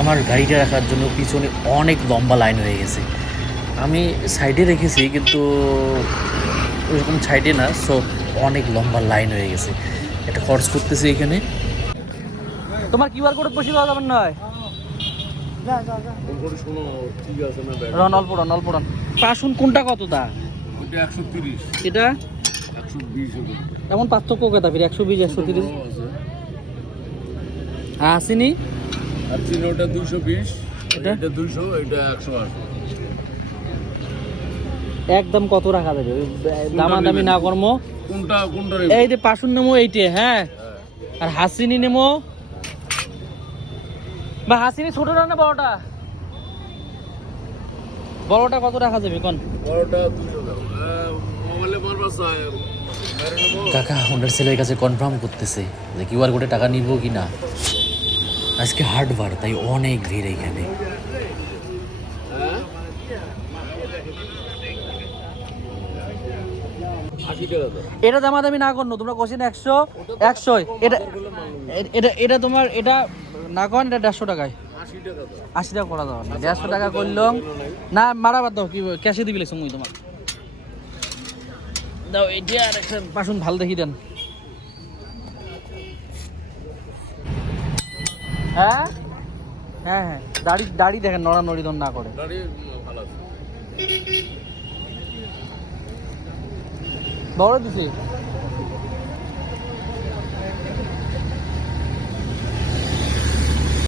আমার গাড়িটা রাখার জন্য পিছনে অনেক লম্বা লাইন হয়ে গেছে। আমি সাইডে রেখেছি কিন্তু ওইরকম সাইডে না, সো অনেক লম্বা লাইন হয়ে গেছে। এটা খরচ করতেছি এখানে। তোমার কিউআর কোড বসে দেওয়া যাবেন নয় অল্প পাশুন কোনটা কত দা? এটা 130, এটা 120 এমন পার্থক্য কথা ফির 120 130 আসেনি। আর চিনোটা 220, এটা? এটা 200, এটা 108। একদম কত রাখা যাবে? দামাদামি না কর্ম। কোনটা এই যে পাশুন নেমো এইটে, হ্যাঁ। আর হাসিনি নেমো বা হাসিনি ছোটটা না বড়টা? বড়টা কত রাখা যাবে কোন? বড়টা 200 দাও। মোবাইলে বারবার চাই কাকা হোন্ডার সেলের কাছে কনফার্ম করতেছে যে কিউআর কোডে টাকা নিব কি না। আজকে হাটবার, তাই অনেক ভিড় এখানে। হ্যাঁ 80 টাকা দাও। এটা দামাদামি না করনো তোমরা কোশ্চেন 100 100 এটা এটা এটা তোমার এটা না করেন, এটা 150 টাকায় 80 টাকা দাও। 80 টাকা করা দাও না, 150 টাকা করলাম না, মারা বাদ দাও। কি ক্যাশে দিবি লেছো মুই তোমার দাও। এইটা আর একটা পাশুন ভাল দেখি দেন। হ্যাঁ হ্যাঁ হ্যাঁ দাড়ি দাড়ি দেখেন, নড়ানড়ি দন না করে। গাড়ি ভালো আছে। বড় দিছি